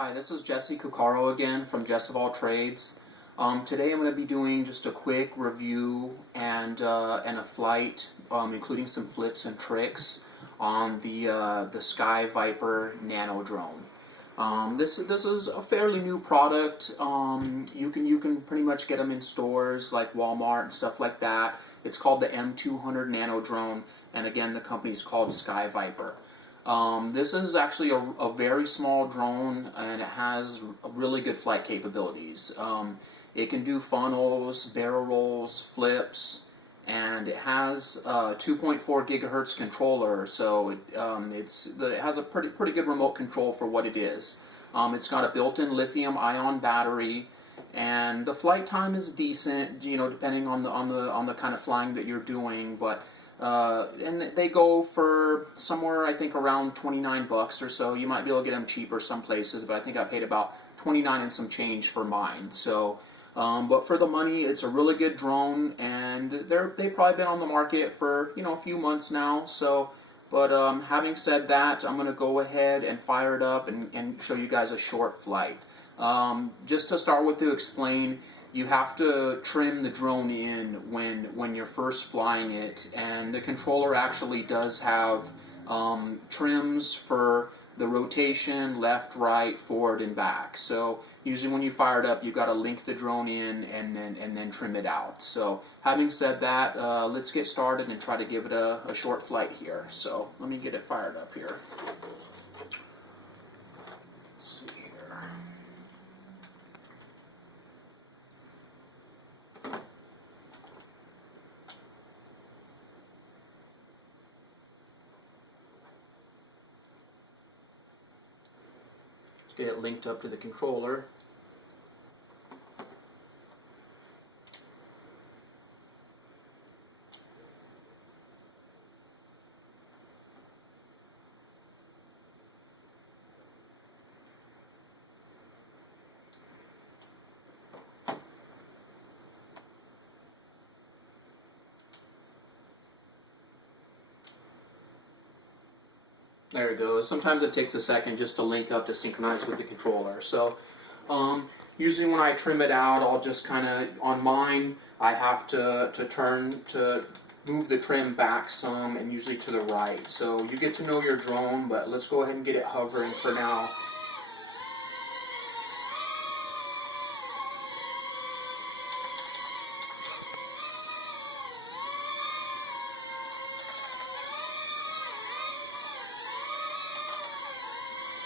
Hi, this is Jesse Cucaro again from Jess of All Trades. Today I'm going to be doing just a quick review and a flight, including some flips and tricks on the Sky Viper Nano Drone. This is a fairly new product. You can pretty much get them in stores like Walmart and stuff like that. It's called the M200 Nano Drone, and again the company's called Sky Viper. This is actually a very small drone, and it has really good flight capabilities. It can do funnels, barrel rolls, flips, and it has a 2.4 gigahertz controller, so it has a pretty good remote control for what it is. It's got a built-in lithium-ion battery, and the flight time is decent, depending on the kind of flying that you're doing, but. And they go for somewhere, I think, around 29 bucks or so. You might be able to get them cheaper some places, but I think I paid about 29 and some change for mine. So, but for the money, it's a really good drone, and they've probably been on the market for a few months now. So, but having said that, I'm going to go ahead and fire it up and show you guys a short flight. Just to start with, to explain. You have to trim the drone in when you're first flying it, and the controller actually does have trims for the rotation, left, right, forward, and back. So usually when you fire it up, you've got to link the drone in and then trim it out. So having said that, let's get started and try to give it a short flight here. So let me get it fired up here. Let's see here. Get it linked up to the controller. There it goes. Sometimes it takes a second just to link up to synchronize with the controller. So usually when I trim it out, I'll just kind of, on mine, I have to move the trim back some, and usually to the right. So you get to know your drone, but let's go ahead and get it hovering for now.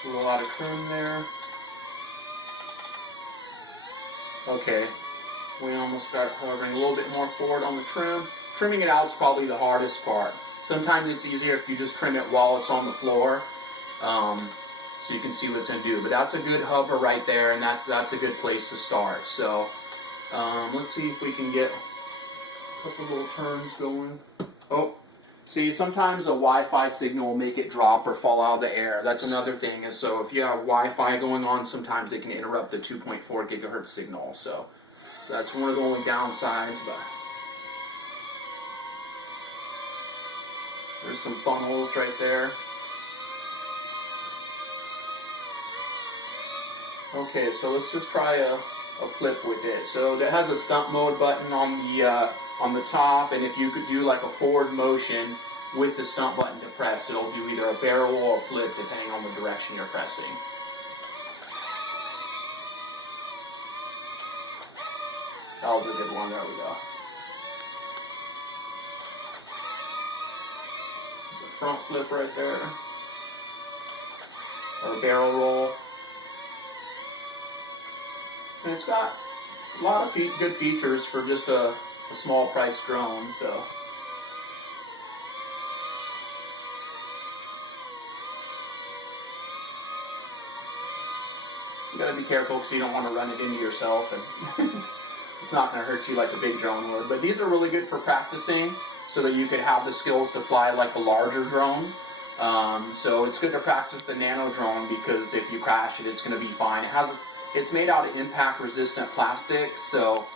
A lot of trim there. Okay, we almost got it hovering a little bit more forward on the trim. Trimming it out is probably the hardest part. Sometimes it's easier if you just trim it while it's on the floor, so you can see what it's going to do. But that's a good hover right there, and that's a good place to start. So let's see if we can get a couple little turns going. Oh. See, sometimes a Wi-Fi signal will make it drop or fall out of the air. That's another thing. Is so if you have Wi-Fi going on, sometimes it can interrupt the 2.4 gigahertz signal. So that's one of the only downsides. But there's some funnels right there. Okay, so let's just try a flip with it. So it has a stunt mode button on the top, and if you could do like a forward motion with the stunt button to press, it'll do either a barrel or a flip depending on the direction you're pressing. That was a good one. There we go. There's a front flip right there, or a barrel roll. And it's got a lot of good features for just a small price drone, so. You gotta be careful because you don't want to run it into yourself, and it's not gonna hurt you like a big drone would. But these are really good for practicing so that you could have the skills to fly like a larger drone. So it's good to practice with the nano drone because if you crash it, it's gonna be fine. It's made out of impact resistant plastic, so